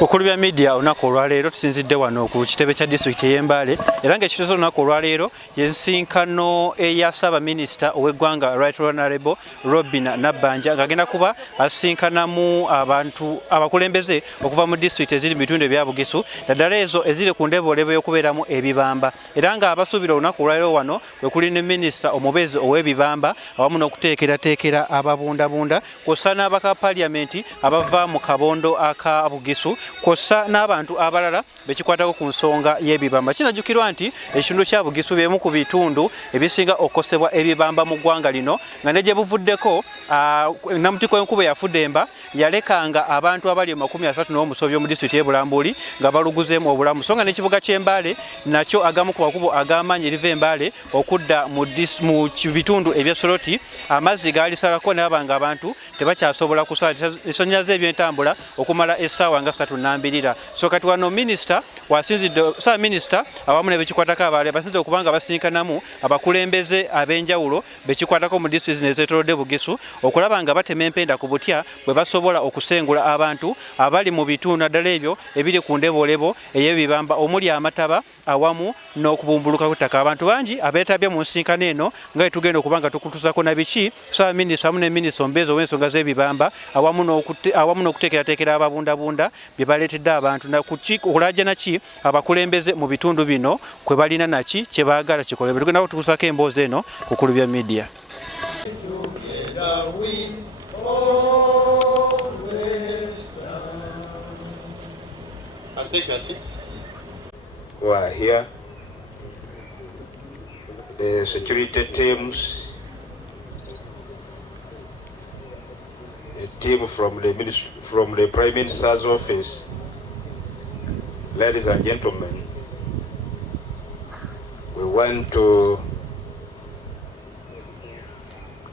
Okulu bya media olunaku olwaleero tusinzidde wano ku kitebe kya disitulikiti ey'Embale era ng'ekituuzo olunaku olwaleero y'ensinkano eya Ssaabaminisita ow'eggwanga Right Honorable Robinah Nabbanja ng'agenda kuba asinkanamu abantu abakulembeze okuva mu disitulikiti eziri mu bitundu ebya Bugisu naddala ezo eziri ku ndeebolebo y'okubeeramu ebibamba era ng'abasuubira olunaku olwaleero wano we kuli ne minisita omubeezi ow'ebibamba awamu n'okuteekerateekera ababundabunda kw'ossa n'abaka paliamenti abava mu kabondo aka Bugisu kosa n'abantu abalala bekikwatako ku nsonga y'ebibamba. Kinajjukirwa nti ekitundu kya Bugisu byemu ku bitundu ebisinga okosebwa ebibamba mu ggwanga lino nga ne gye buvuddeko Namutiko Enkuba Yafudemba yalekanga abantu abali 37 mu disitulikiti y'e Bulambuli nga baluguzeemu obulamu so nga n'ekibuga ky'Embale nakyo agamu ku makubo ag'amaanyi eriva Embale okudda mu bitundu ebya Soroti amazzi gaalisalako n'abanga abantu tebakyasobola kusala esonyaza ebyentambula okumala essaawa nga 3 so kati wano minisita wasinzidde Ssaabaminisita awamu n'ebekikwatako abalala basinzidde okubanga basinkanamu abakulembeze ab'enjawulo bekikwatako mu disitulikiti ezeetoolodde Bugisu okulaba nga batema empenda ku butya bwe basobola okusengula abantu abali mu bitundu naddala ebyo ebiri ku ndeebolebo ey'ebibamba omuli amataba awamu n'okubumbuluka kw'ettaka. Abantu bangi abeetabye mu nsinkano eno nga bwe tugenda okuba nga tukutuusako na biki Ssaabaminisita awamu ne minisita omubeezi ow'ensonga z'ebibamba awamu n'okuteekerateekera ababundabunda bye baleetedde abantu okulajja naki abakulembeze mu bitundu bino kwe balina naki kye baagala kikolebwe. Tugenda kutuusako emboozi eno ku Kulu bya media. Who are here, the security teams, a team from the Prime Minister's office, ladies and gentlemen, we want to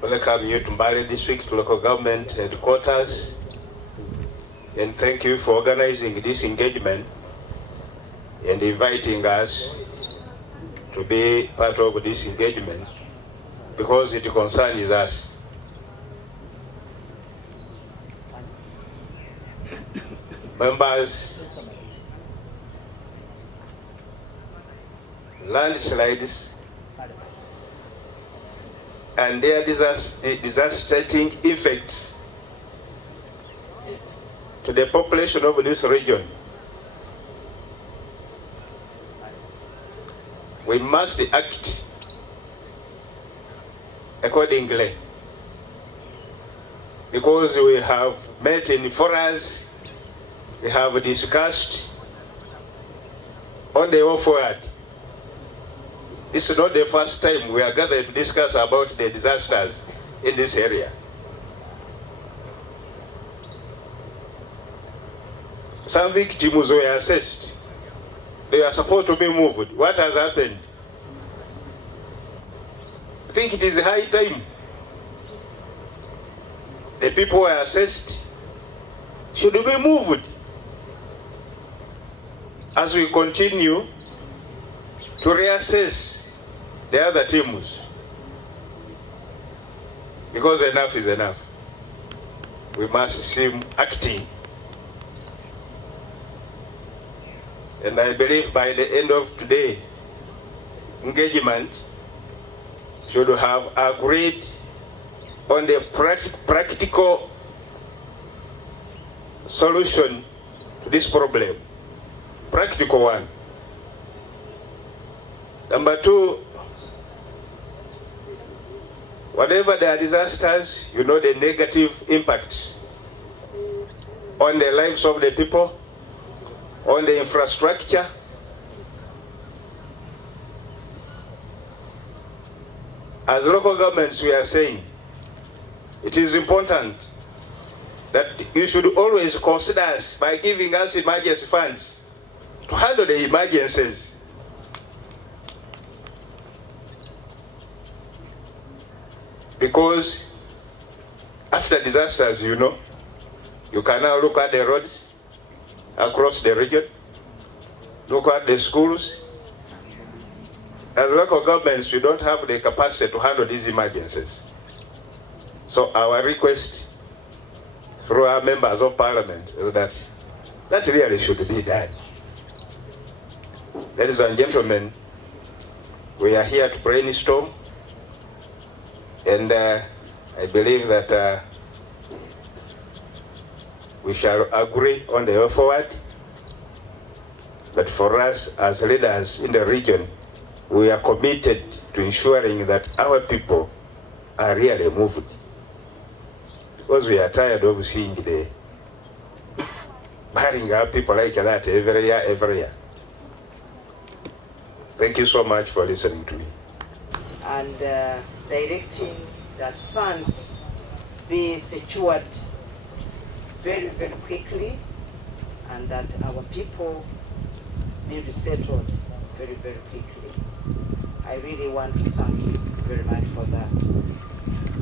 welcome you to Mbale District Local Government Headquarters and thank you for organizing this engagement and inviting us to be part of this engagement because it concerns us. Members, landslides and their devastating effects to the population of this region. We must act accordingly because we have met in forums, we have discussed on the way forward. This is not the first time we are gathered to discuss about the disasters in this area. Some victims were assessed. They are supposed to be moved. What has happened? I think it is high time. The people were assessed should be moved as we continue to reassess the other teams. Because enough is enough. We must seem acting. And I believe by the end of today, engagement should have agreed on the practical solution to this problem. Practical one. Number two, whatever the disasters, you know the negative impacts on the lives of the people, on the infrastructure. As local governments, we are saying it is important that you should always consider us by giving us emergency funds to handle the emergencies. Because after disasters, you know, you can now look at the roads across the region, look at the schools. As local governments, we don't have the capacity to handle these emergencies. So our request through our members of parliament is that That really should be done. Ladies and gentlemen, we are here to brainstorm, and I believe that we shall agree on the way forward. But for us as leaders in the region, we are committed to ensuring that our people are really moved, because we are tired of seeing the burying our people like that every year. Thank you so much for listening to me. And directing that funds be secured very, very quickly, and that our people be resettled very, very quickly. I really want to thank you very much for that.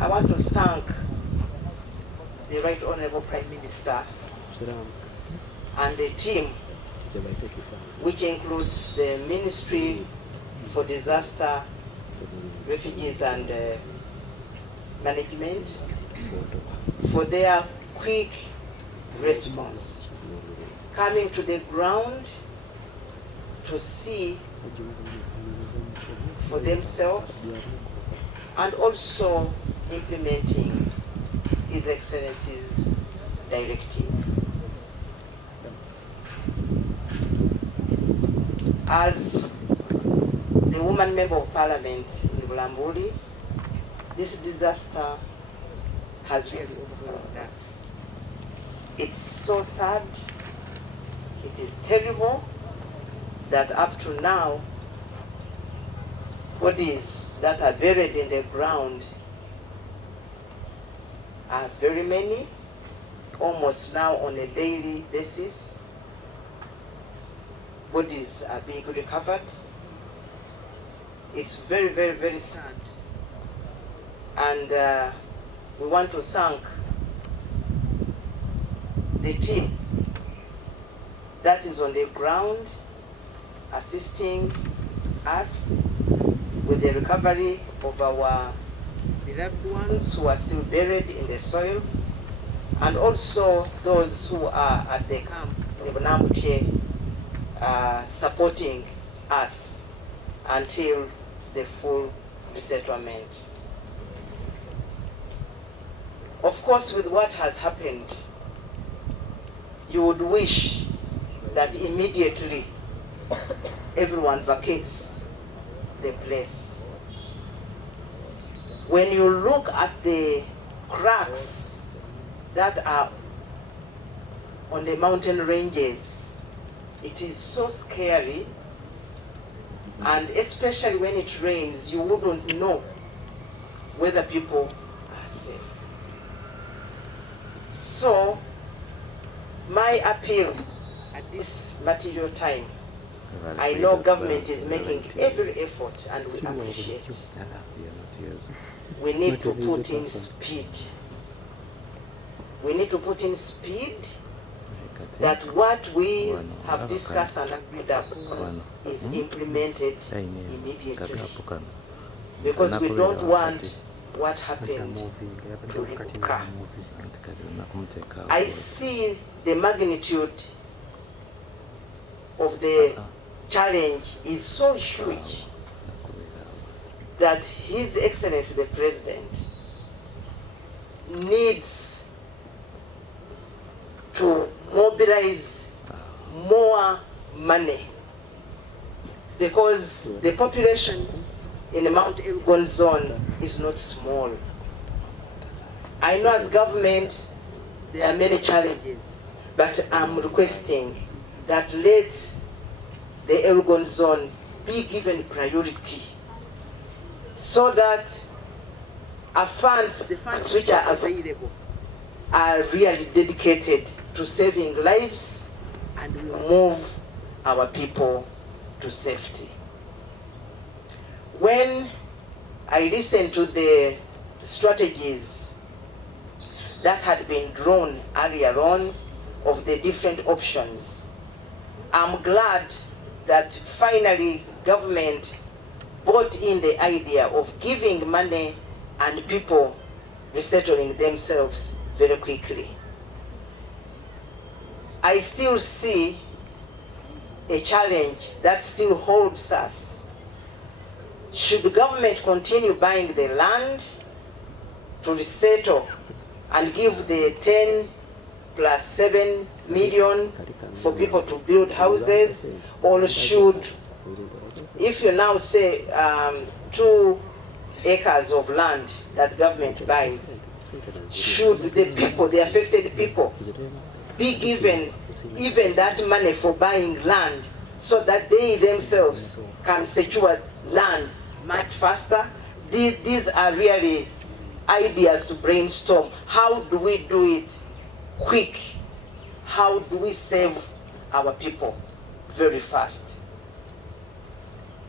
I want to thank the Right Honorable Prime Minister and the team, which includes the Ministry for Disaster, Refugees and Management, for their quick response, coming to the ground to see for themselves and also implementing His Excellency's directive. As the woman member of parliament in Bulambuli, this disaster has really overwhelmed us. It's so sad, it is terrible that up to now, bodies that are buried in the ground are very many, almost now on a daily basis. Bodies are being recovered. It's very, very, very sad. And we want to thank the team that is on the ground assisting us with the recovery of our beloved ones who are still buried in the soil, and also those who are at the camp in Bulambuli supporting us until the full resettlement. Of course, with what has happened, you would wish that immediately everyone vacates the place. When you look at the cracks that are on the mountain ranges, it is so scary, and especially when it rains, you wouldn't know whether people are safe. So, my appeal at this material time, I know government is making every effort and we appreciate. We need to put in speed. We need to put in speed that what we have discussed and agreed upon is implemented immediately. Because we don't want what happened to recur. I see the magnitude of the challenge is so huge that His Excellency the President needs to mobilize more money, because the population in the Mount Elgon zone is not small. I know as government there are many challenges, but I'm requesting that let the Elgon zone be given priority, so that the funds which are available are really dedicated to saving lives and will move our people to safety. When I listened to the strategies that had been drawn earlier on of the different options, I'm glad that finally government brought in the idea of giving money and people resettling themselves very quickly. I still see a challenge that still holds us. Should the government continue buying the land to resettle and give the 10 plus 7 million for people to build houses, or should, if you now say 2 acres of land that government buys, should the people, the affected people, be given even that money for buying land so that they themselves can secure land much faster? These are really ideas to brainstorm. How do we do it quick? How do we save our people very fast?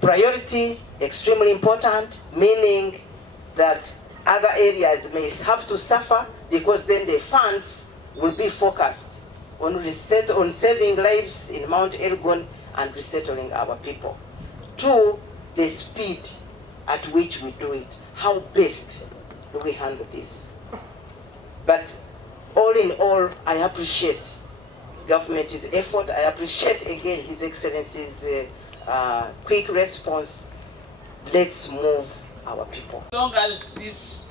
Priority, extremely important, meaning that other areas may have to suffer because then the funds will be focused on saving lives in Mount Elgon and resettling our people. 2, the speed at which we do it. How best do we handle this? But all in all, I appreciate government's effort. I appreciate again His Excellency's quick response. Let's move our people. As long as this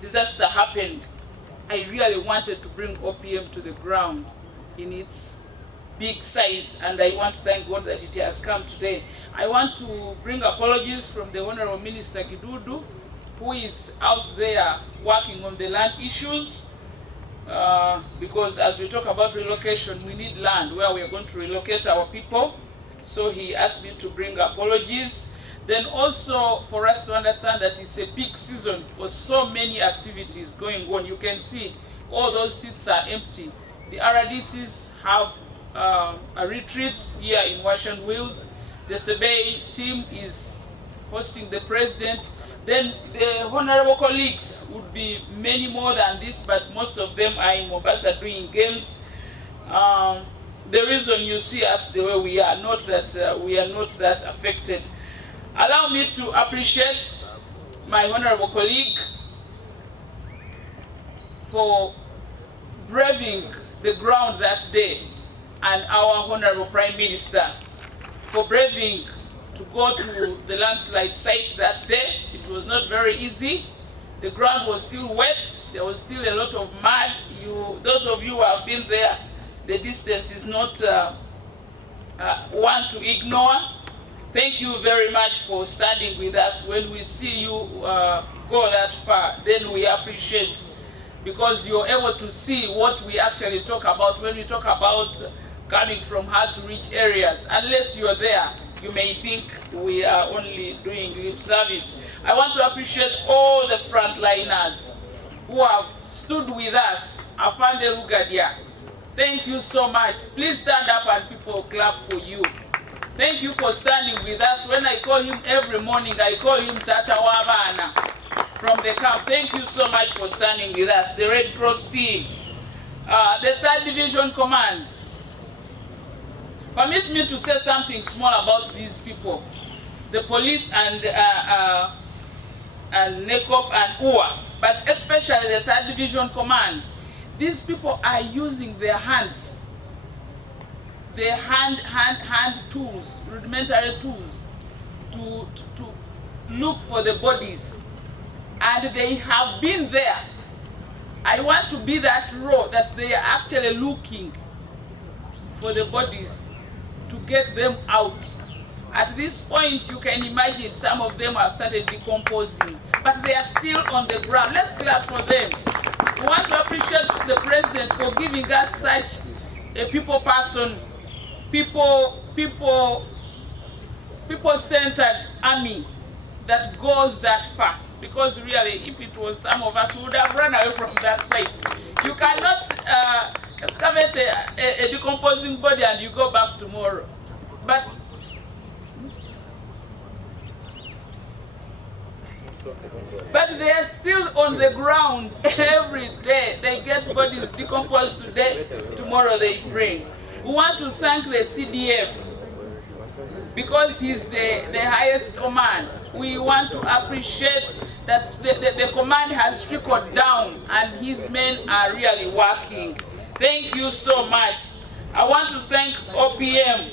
disaster happened, I really wanted to bring OPM to the ground in its big size, and I want to thank God that it has come today. I want to bring apologies from the Honorable Minister Kidudu, who is out there working on the land issues, because as we talk about relocation, we need land where we are going to relocate our people. So he asked me to bring apologies. Then also for us to understand that it's a peak season for so many activities going on. You can see all those seats are empty. The RDCs have a retreat here in Washington Wheels. The survey team is hosting the president. Then the honorable colleagues would be many more than this, but most of them are in Mombasa doing games. The reason you see us the way we are, not that we are not that affected. Allow me to appreciate my honorable colleague for braving the ground that day, and our honorable Prime Minister for braving to go to the landslide site that day. It was not very easy. The ground was still wet. There was still a lot of mud. Those of you who have been there, the distance is not one to ignore. Thank you very much for standing with us. When we see you go that far, then we appreciate, because you're able to see what we actually talk about when we talk about coming from hard to reach areas. Unless you're there, you may think we are only doing lip service. I want to appreciate all the frontliners who have stood with us. Afande Rugadia, thank you so much. Please stand up and people clap for you. Thank you for standing with us. When I call him every morning, I call him Tata Wabana from the camp. Thank you so much for standing with us. The Red Cross team, the 3rd Division Command. Permit me to say something small about these people. The police and NECOP and UA, but especially the 3rd Division Command. These people are using their hands, their hand tools, rudimentary tools, to look for the bodies. And they have been there. I want to be that row that they are actually looking for the bodies to get them out. At this point, you can imagine some of them have started decomposing, but they are still on the ground. Let's clap for them. We want to appreciate the president for giving us such a people person, people-centered army that goes that far. Because really, if it was some of us, we would have run away from that site. You cannot excavate a decomposing body and you go back tomorrow. But they are still on the ground every day. They get bodies decomposed today, tomorrow they bring. We want to thank the CDF because he's the highest command. We want to appreciate that the command has trickled down and his men are really working. Thank you so much. I want to thank OPM.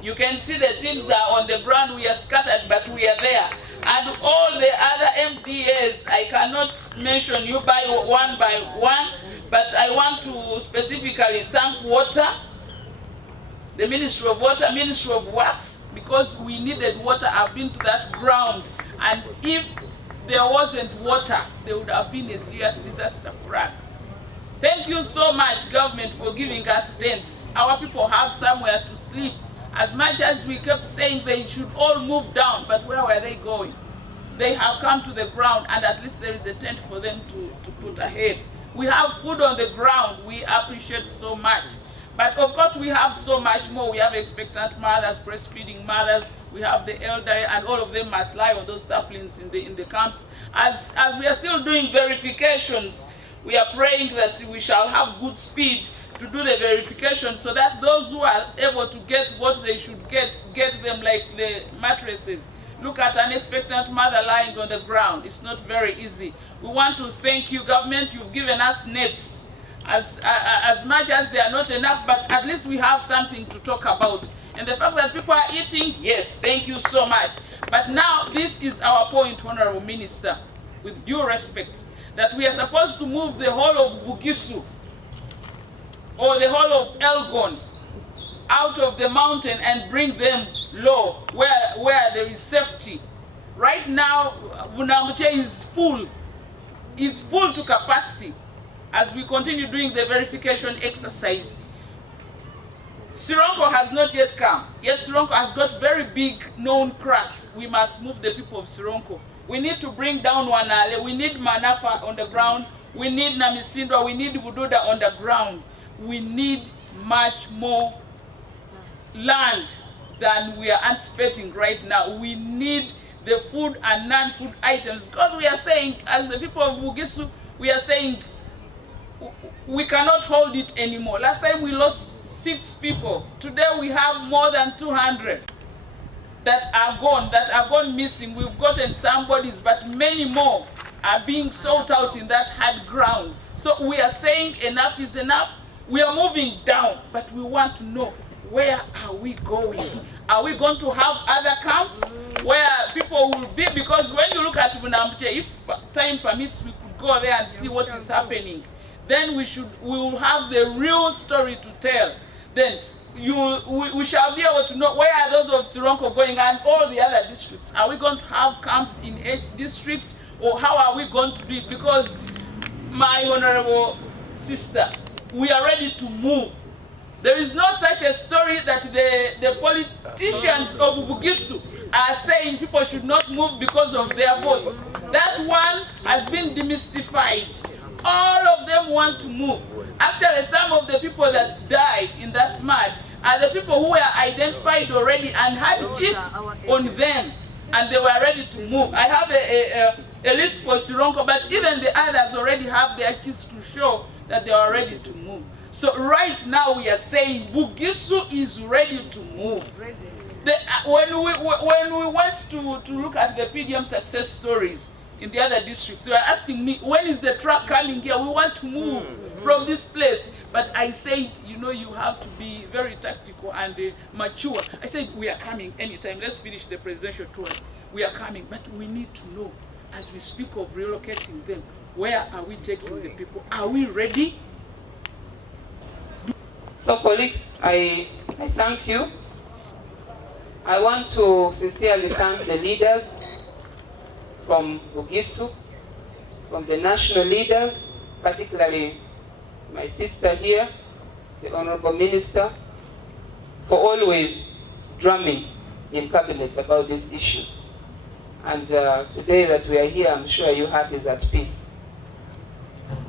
You can see the teams are on the ground, we are scattered, but we are there. And all the other MDAs, I cannot mention you by one, but I want to specifically thank water, the Ministry of Water, Ministry of Works, because we needed water. I've been to that ground, and if there wasn't water, there would have been a serious disaster for us. Thank you so much, government, for giving us tents. Our people have somewhere to sleep. As much as we kept saying they should all move down, but where were they going? They have come to the ground, and at least there is a tent for them to put ahead. We have food on the ground. We appreciate so much. But of course, we have so much more. We have expectant mothers, breastfeeding mothers. We have the elderly, and all of them must lie on those taplings in the camps. As we are still doing verifications, we are praying that we shall have good speed to do the verification, so that those who are able to get what they should get them, like the mattresses. Look at an expectant mother lying on the ground. It's not very easy. We want to thank you, government. You've given us nets. As much as they are not enough, but at least we have something to talk about. And the fact that people are eating, yes, thank you so much. But now this is our point, Honorable Minister, with due respect, that we are supposed to move the whole of Bugisu or the whole of Elgon out of the mountain and bring them low, where there is safety. Right now, Bulambuli is full. It's full to capacity. As we continue doing the verification exercise, Sironko has not yet come. Yet Sironko has got very big known cracks. We must move the people of Sironko. We need to bring down Wanale. We need Manafa on the ground. We need Namisindwa. We need Bududa on the ground. We need much more land than we are anticipating right now. We need the food and non-food items, because we are saying, as the people of Bugisu, we are saying we cannot hold it anymore. Last time we lost 6 people. Today we have more than 200 that are gone missing. We've gotten some bodies, but many more are being sought out in that hard ground. So we are saying enough is enough. We are moving down, but we want to know, where are we going? Are we going to have other camps where people will be? Because when you look at Bulambuli, if time permits, we could go there and see what is happening. Then we will have the real story to tell. Then we shall be able to know, where are those of Sironko going and all the other districts. Are we going to have camps in each district, or how are we going to do it? Because, my honorable sister, we are ready to move. There is no such a story that the politicians of Bugisu are saying people should not move because of their votes. That one has been demystified. All of them want to move. Actually, some of the people that died in that mud are the people who were identified already and had cheats on them, and they were ready to move. I have a list for Sironko, but even the others already have their cheats to show that they are ready to move. So right now we are saying Bugisu is ready to move. When we went to look at the PDM success stories in the other districts, they were asking me, when is the truck coming here? We want to move from this place. But I said, you know, you have to be very tactical and mature. I said, we are coming anytime. Let's finish the presidential tours. We are coming, but we need to know, as we speak of relocating them, where are we taking the people? Are we ready? So colleagues, I thank you. I want to sincerely thank the leaders from Bugisu, from the national leaders, particularly my sister here, the Honorable Minister, for always drumming in cabinet about these issues. And today that we are here, I'm sure your heart is at peace,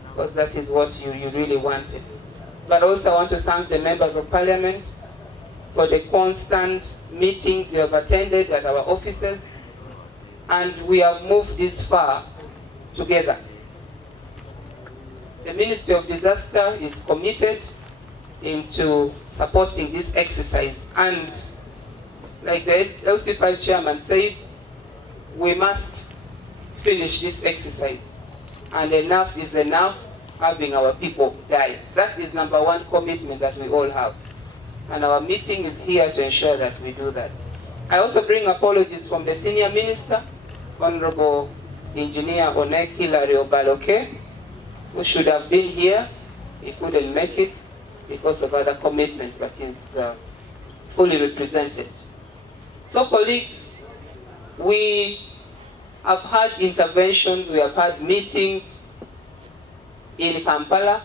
because that is what you really wanted. But also I want to thank the members of parliament for the constant meetings you have attended at our offices, and we have moved this far together. The Ministry of Disaster is committed into supporting this exercise, and like the LC5 chairman said, we must finish this exercise, and enough is enough. having our people die. That is number one commitment that we all have. And our meeting is here to ensure that we do that. I also bring apologies from the Senior Minister, Honorable Engineer Hilary Obaloke, who should have been here. He couldn't make it because of other commitments, but is fully represented. So colleagues, we have had interventions, we have had meetings in Kampala,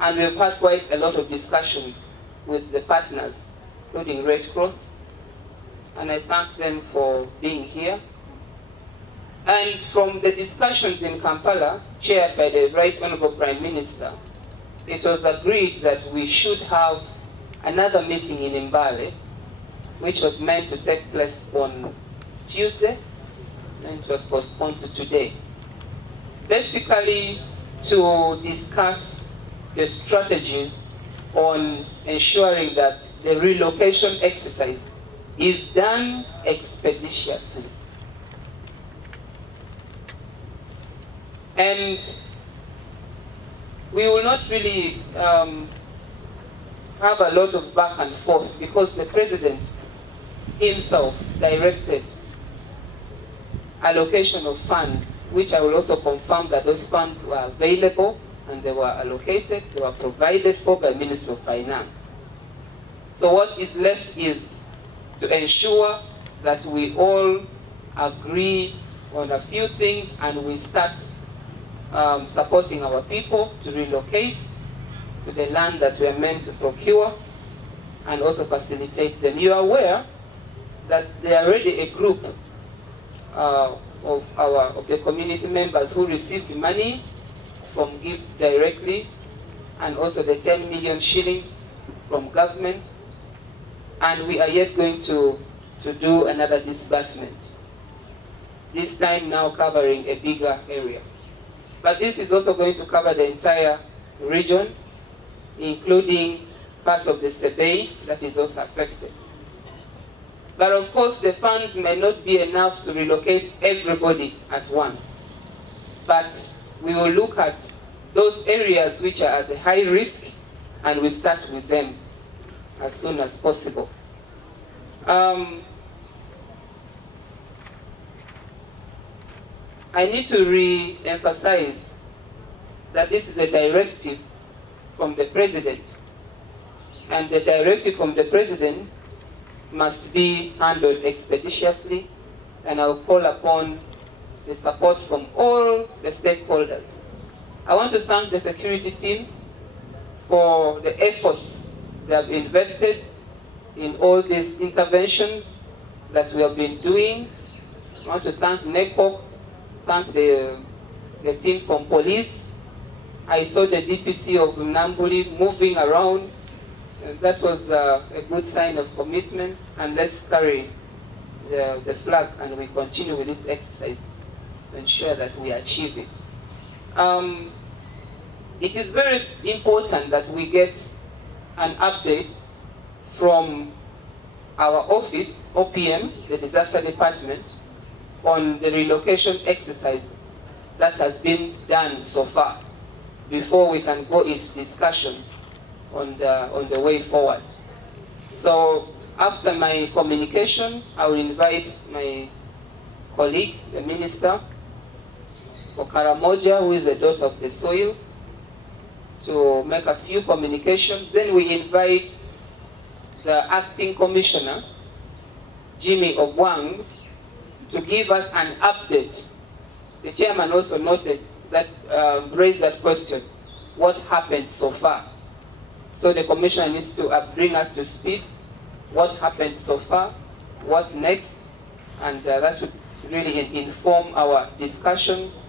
and we've had quite a lot of discussions with the partners, including Red Cross, and I thank them for being here. And from the discussions in Kampala, chaired by the Right Honorable Prime Minister, it was agreed that we should have another meeting in Mbale, which was meant to take place on Tuesday, and it was postponed to today. Basically, to discuss the strategies on ensuring that the relocation exercise is done expeditiously. And we will not really have a lot of back and forth because the President himself directed allocation of funds, which I will also confirm that those funds were available and they were allocated, they were provided for by Ministry of Finance. So what is left is to ensure that we all agree on a few things and we start supporting our people to relocate to the land that we are meant to procure and also facilitate them. You are aware that there are already a group of the community members who received money from Give directly and also the 10 million shillings from government, and we are yet going to do another disbursement, this time now covering a bigger area. But this is also going to cover the entire region, including part of the Sebei that is also affected. But of course, the funds may not be enough to relocate everybody at once. But we will look at those areas which are at a high risk, and we start with them as soon as possible. I need to re-emphasize that this is a directive from the President, and the directive from the President must be handled expeditiously, and I will call upon the support from all the stakeholders. I want to thank the security team for the efforts they have invested in all these interventions that we have been doing. I want to thank NECOC, thank the team from police. I saw the DPC of Bulambuli moving around. That was a good sign of commitment, and let's carry the flag and we continue with this exercise to ensure that we achieve it. It is very important that we get an update from our office, OPM, the Disaster Department, on the relocation exercise that has been done so far before we can go into discussions on the way forward. So after my communication, I will invite my colleague, the Minister for Karamoja, who is a daughter of the soil, to make a few communications. Then we invite the Acting Commissioner, Jimmy Obwang, to give us an update. The chairman also noted that, raised that question, what happened so far? So the commissioner needs to bring us to speed, what happened so far, what next, and that should really inform our discussions.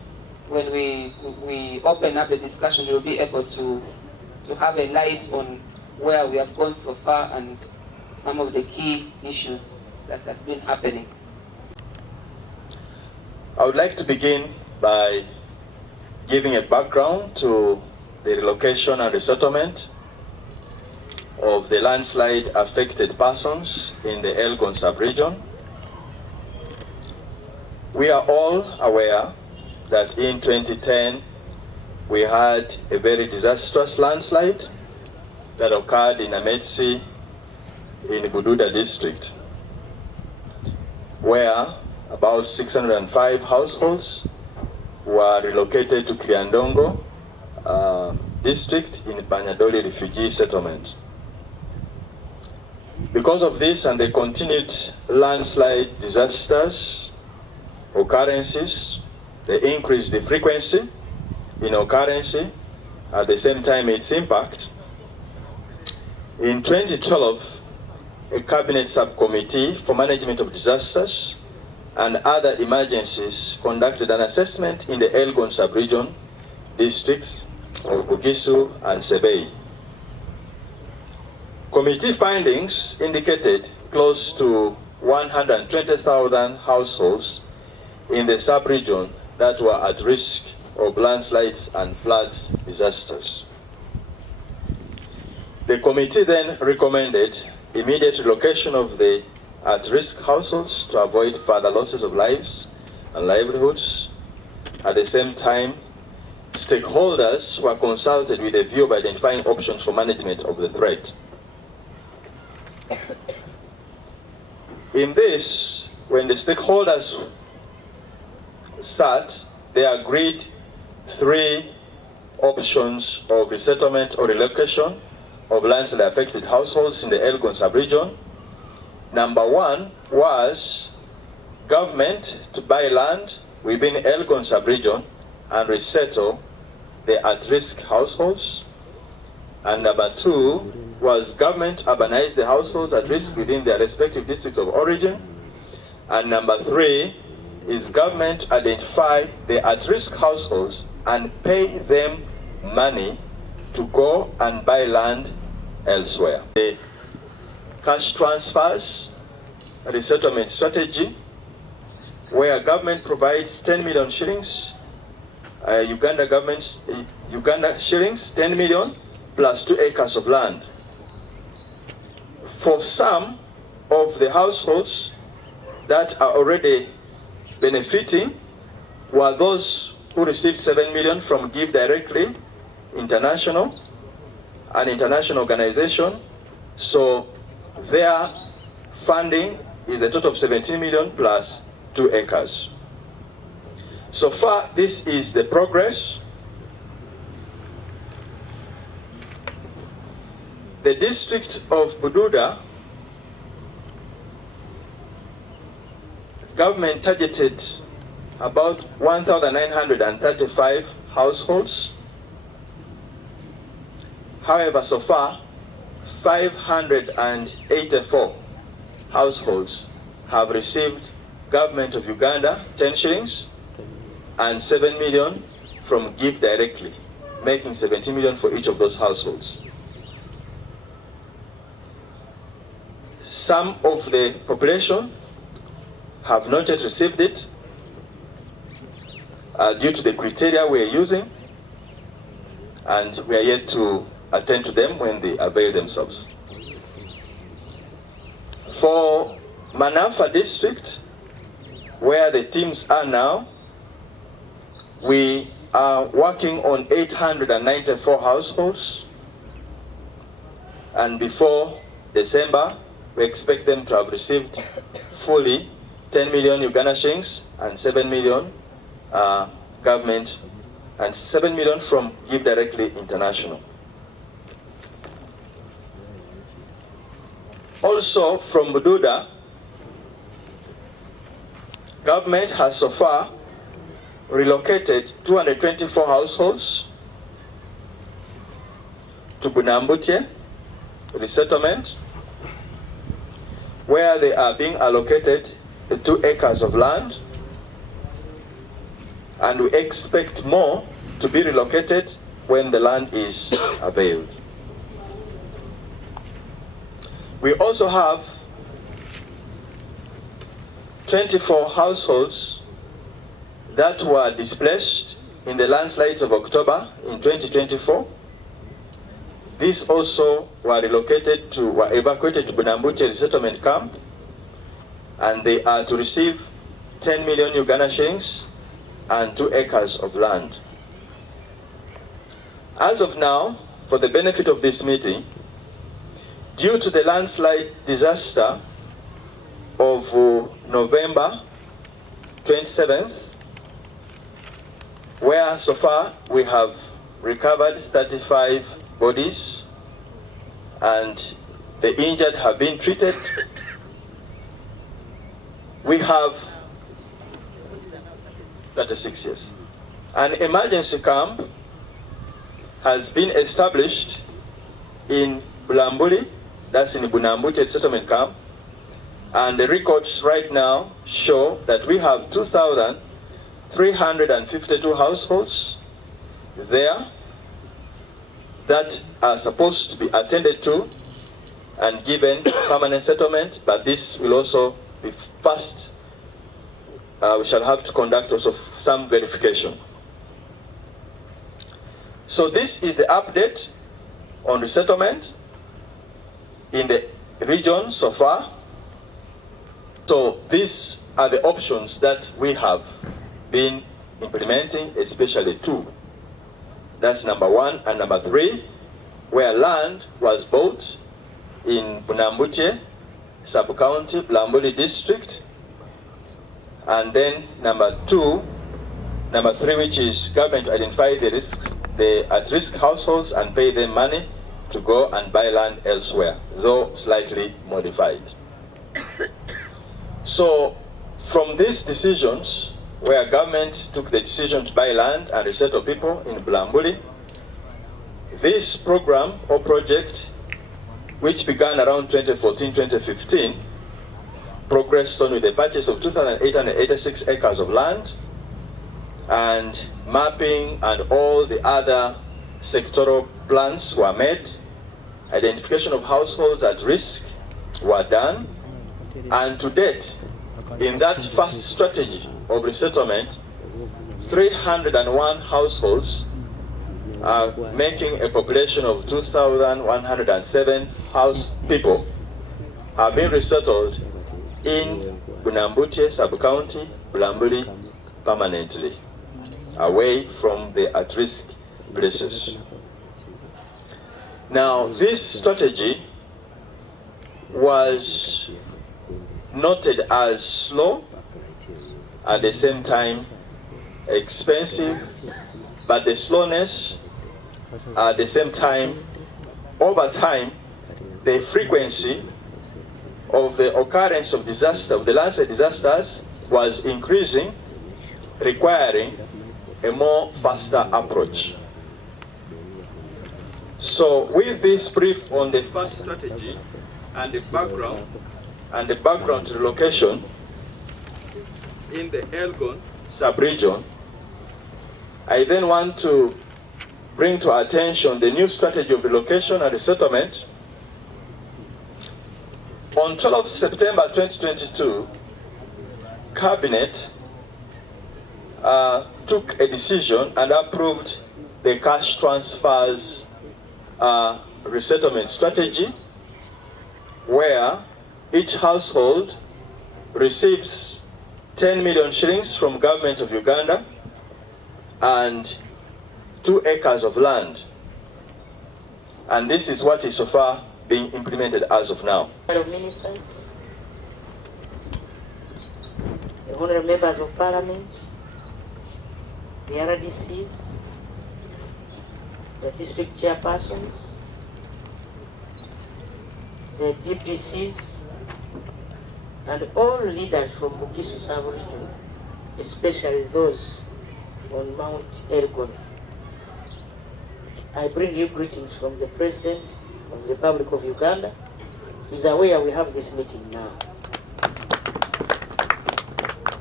When we open up the discussion, we'll be able to have a light on where we have gone so far and some of the key issues that has been happening. I would like to begin by giving a background to the relocation and resettlement of the landslide affected persons in the Elgon sub-region. We are all aware that in 2010, we had a very disastrous landslide that occurred in Ametsi in Bududa district, where about 605 households were relocated to Kriandongo district in Banyadoli refugee settlement. Because of this and the continued landslide disasters, occurrences, the increased the frequency in occurrence, at the same time its impact, in 2012, a cabinet subcommittee for management of disasters and other emergencies conducted an assessment in the Elgon sub-region districts of Bugisu and Sebei. Committee findings indicated close to 120,000 households in the sub-region that were at risk of landslides and floods disasters. The committee then recommended immediate relocation of the at-risk households to avoid further losses of lives and livelihoods. At the same time, stakeholders were consulted with a view of identifying options for management of the threat. In this, when the stakeholders sat, they agreed 3 options of resettlement or relocation of landslide affected households in the Elgon sub-region. Number 1 was government to buy land within Elgon sub-region and resettle the at-risk households. And number 2 was government urbanize the households at risk within their respective districts of origin. And number 3 is government identify the at-risk households and pay them money to go and buy land elsewhere. The cash transfers resettlement strategy, where government provides 10 million shillings, Uganda shillings 10 million plus 2 acres of land. For some of the households that are already benefiting were those who received 7 million from Give Directly International, an international organization. So their funding is a total of 17 million plus 2 acres. So far, this is the progress. The district of Bududa, government targeted about 1,935 households. However, so far, 584 households have received Government of Uganda 10 shillings and 7 million from Give Directly, making 17 million for each of those households. Some of the population have not yet received it due to the criteria we are using, and we are yet to attend to them when they avail themselves. For Manafa district, where the teams are now, we are working on 894 households, and before December, we expect them to have received fully 10 million Uganda shillings and 7 million government, and 7 million from Give Directly International. Also from Bududa, government has so far relocated 224 households to Bulambuli resettlement, where they are being allocated 2 acres of land, and we expect more to be relocated when the land is availed. We also have 24 households that were displaced in the landslides of October in 2024. These also were evacuated to Bulambuli resettlement camp, and they are to receive 10 million Uganda shillings and 2 acres of land. As of now, for the benefit of this meeting, due to the landslide disaster of November 27th, where so far we have recovered 35 bodies and the injured have been treated, we have 36 years. An emergency camp has been established in Bulambuli, that's in Bulambuli settlement camp, and the records right now show that we have 2,352 households there that are supposed to be attended to and given permanent settlement, but this will also be fast. We shall have to conduct also some verification. So this is the update on resettlement in the region so far. So these are the options that we have been implementing, especially two. That's number 1 and number 3, where land was bought in Bulambuli sub-county, Bulambuli district. And then number 3, which is government to identify the risks, the at-risk households, and pay them money to go and buy land elsewhere, though slightly modified. So from these decisions, where government took the decision to buy land and resettle people in Bulambuli, this program or project, which began around 2014-2015, progressed on with the purchase of 2,886 acres of land, and mapping and all the other sectoral plans were made. Identification of households at risk were done, and to date, in that first strategy of resettlement, 301 households are making a population of 2,107 people have been resettled in Bulambuli sub-county, Bulambuli permanently, away from the at-risk places. Now, this strategy was noted as slow, at the same time expensive, but the slowness, at the same time, over time, the frequency of the occurrence of disaster, of the landslide disasters, was increasing, requiring a more faster approach. So with this brief on the first strategy and the background to the location in the Elgon sub-region, I then want to bring to our attention the new strategy of relocation and resettlement. On 12 September 2022, Cabinet took a decision and approved the cash transfers resettlement strategy, where each household receives 10 million shillings from government of Uganda and 2 acres of land. And this is what is so far being implemented as of now. Fellow ministers, the honorable members of parliament, the RDCs, the district chairpersons, the DPCs, and all leaders from Bugisu sub-region, especially those on Mount Elgon. I bring you greetings from the President of the Republic of Uganda. He is aware we have this meeting now.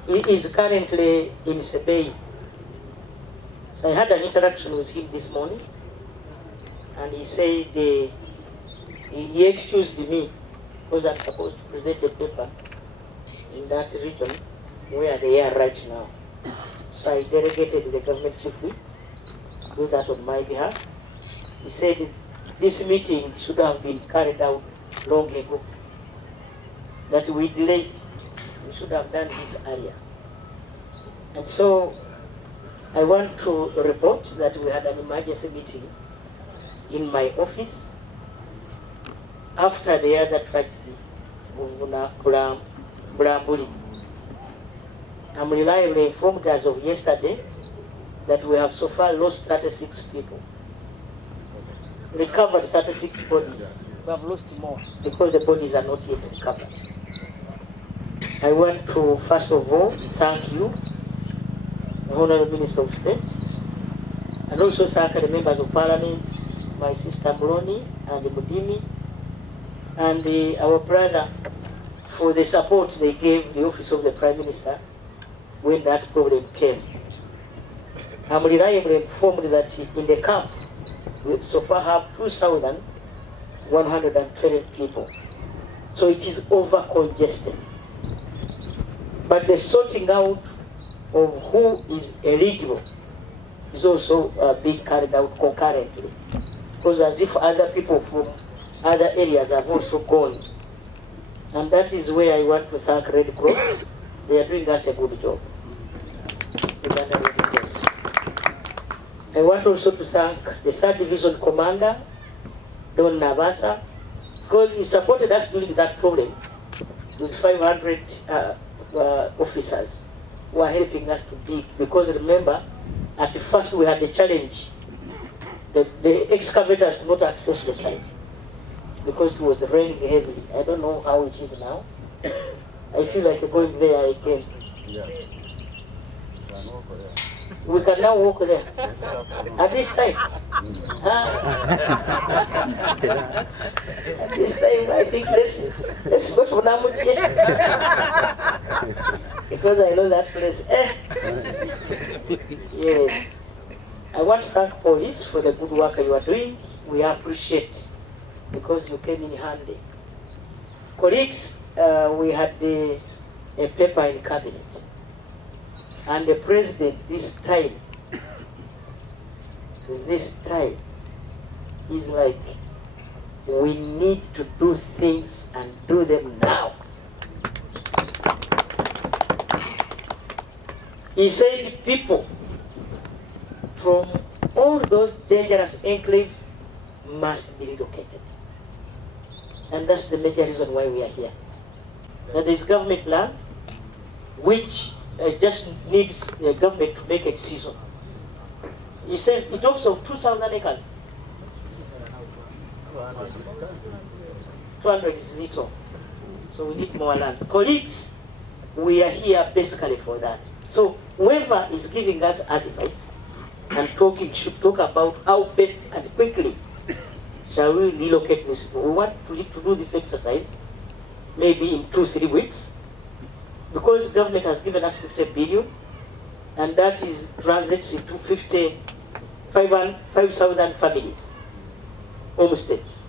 He is currently in Sebei. So I had an interaction with him this morning, and he said he excused me because I'm supposed to present a paper in that region where they are right now. So I delegated the government chief whip to do that on my behalf. He said this meeting should have been carried out long ago, that we delayed. We should have done this earlier. And so I want to report that we had an emergency meeting in my office after the other tragedy of Bulambuli. I'm reliably informed as of yesterday that we have so far lost 36 people. Recovered 36 bodies. We have lost more because the bodies are not yet recovered. I want to first of all thank you, the Honorable Minister of State, and also thank the members of Parliament, my sister Muloni and Mudimi, and our brother for the support they gave the Office of the Prime Minister when that problem came. I'm reliably informed that in the camp, we so far have 2,112 people. So it is over congested. But the sorting out of who is eligible is also being carried out concurrently. Because as if other people from other areas have also gone. And that is where I want to thank Red Cross. They are doing us a good job. Uganda Red Cross. I want also to thank the 3rd Division Commander, Don Nabasa, because he supported us during that problem. Those 500 officers who are helping us to dig. Because remember, at first we had the challenge. The excavators could not access the site because it was raining heavily. I don't know how it is now. I feel like going there again. We can now walk there. At this time. At this time, I think let's go to Namuti. Because I know that place. Yes. I want to thank police for the good work you are doing. We appreciate because you came in handy. Colleagues, we had a paper in cabinet. And the president this time is like, we need to do things and do them now. He said people from all those dangerous enclaves must be relocated. And that's the major reason why we are here. Now there is government land which just needs the government to make a decision. He says, he talks of 2,000 acres. 200 is little. So we need more land. Colleagues, we are here basically for that. So whoever is giving us advice and talking should talk about how best and quickly shall we relocate these people. We want to do this exercise maybe in 2-3 weeks. Because the government has given us 50 billion, and that is translates into 5,000 families, homesteads.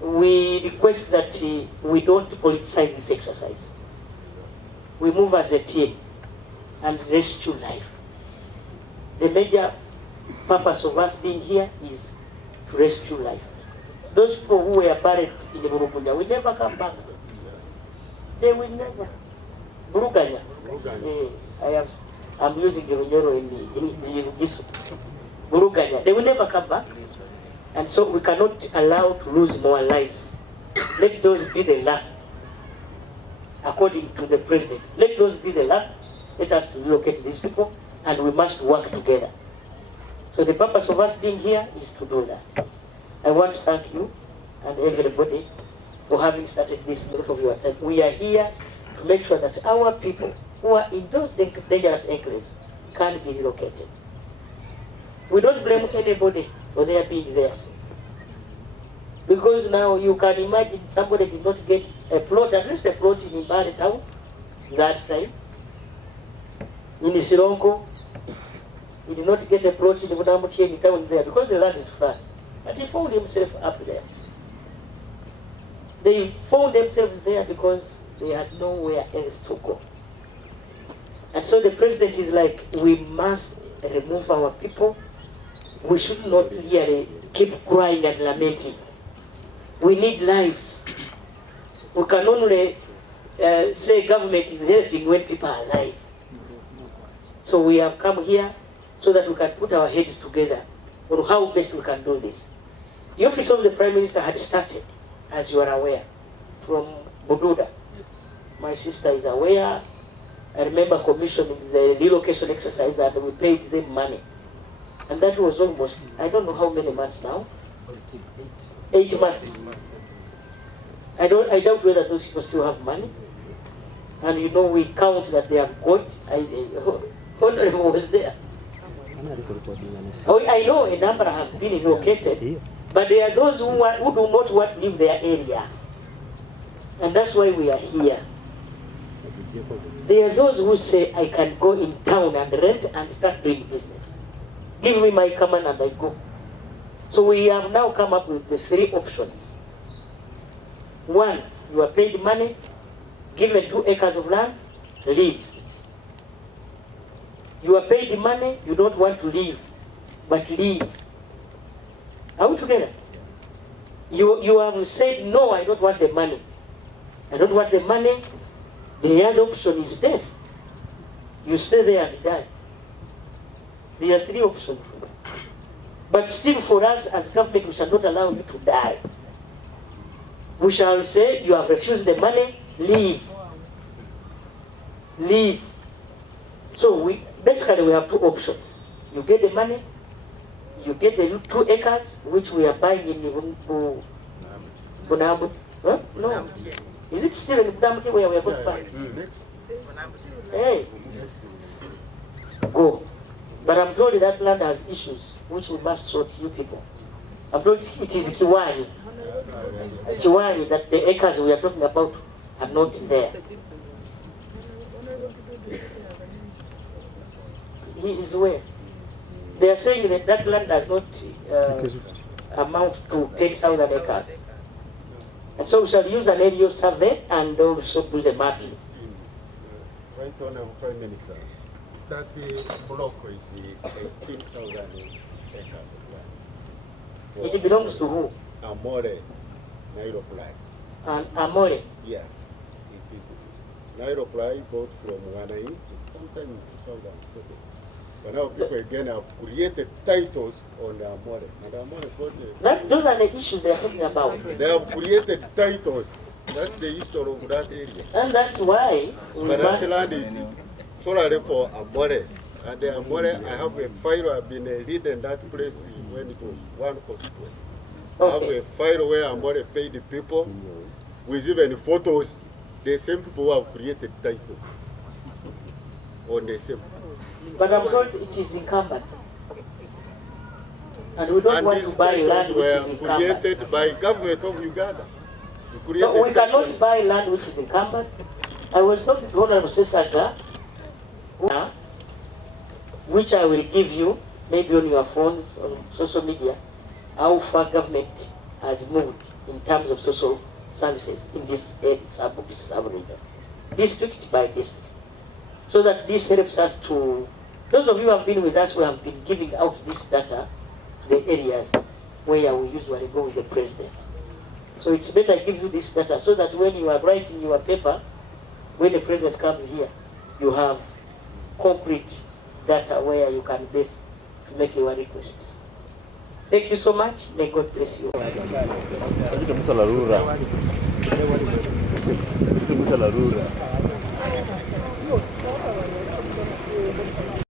We request that we don't politicize this exercise. We move as a team and rescue life. The major purpose of us being here is to rescue life. Those people who were buried in the Bulambuli will never come back. They will never. Buruganya. I'm using the Runyoro in Bugisu. Buruganya. They will never come back. And so we cannot allow to lose more lives. Let those be the last. According to the president. Let those be the last. Let us relocate these people and we must work together. So the purpose of us being here is to do that. I want to thank you and everybody for having started this lot of your time. We are here to make sure that our people who are in those dangerous enclaves can be relocated. We don't blame anybody for their being there. Because now you can imagine somebody did not get a plot, at least a plot in Mbale town that time. In Isironko, he did not get a plot in the Bulambuli town there because the land is flat. But he found himself up there. They found themselves there because they had nowhere else to go. And so the president is like, we must remove our people. We should not really keep crying and lamenting. We need lives. We can only say government is helping when people are alive. So we have come here so that we can put our heads together on how best we can do this. The Office of the Prime Minister had started, as you are aware, from Bududa. My sister is aware. I remember commissioning the relocation exercise and we paid them money. And that was almost, I don't know how many months now. 8 months. I doubt whether those people still have money. And you know, we count that they have got. Honorable was there. Oh, I know a number have been relocated, but there are those who do not want to leave their area. And that's why we are here. There are those who say, I can go in town and rent and start doing business. Give me my command and I go. So we have now come up with the 3 options. 1, you are paid money, given 2 acres of land, leave. You are paid money, you don't want to leave, but leave. Are we together? You have said, no, I don't want the money. I don't want the money. The other option is death. You stay there and die. There are 3 options. But still for us as government, we shall not allow you to die. We shall say, you have refused the money, leave. Leave. So basically we have 2 options. You get the money, you get the 2 acres, which we are buying in Bulambuli. Huh? No. Is it still in Bulambuli where we are going to buy? Hey. Go. But I'm told that land has issues which we must sort, you people. I'm told it is Kiwani. Kiwani, that the acres we are talking about are not there. He is where? They are saying that that land does not amount to 10,000 acres. And so we shall use an aerial survey and also do the mapping. Right, Honorable Prime Minister, that block is 18,000 acres. It belongs to who? Amore, Nairobi. And Amore? Yeah. It is. Nairobi bought from Ghana sometime in 2007. But now people again have created titles on the Amore. And Amore got those are the issues they are talking about. They have created titles. That's the history of that area. And that's why but that land is solely for Amore. And the Amore, I have a file, I've been reading that place when it was one constituent. I have a file where Amore paid the people with even photos. The same people who have created titles on the same. But I'm told it is incumbent. And we don't want to buy land which is incumbent. Created by government of Uganda. No, we cannot buy land which is incumbent. I was talking to Honorable Sesaga, which I will give you, maybe on your phones, on social media, how far government has moved in terms of social services in this sub-region, district by district. So that this helps us to, those of you who have been with us, we have been giving out this data to the areas where we usually go with the president. So it's better I give you this data so that when you are writing your paper, when the president comes here, you have concrete data where you can base to make your requests. Thank you so much. May God bless you. Musa Larura.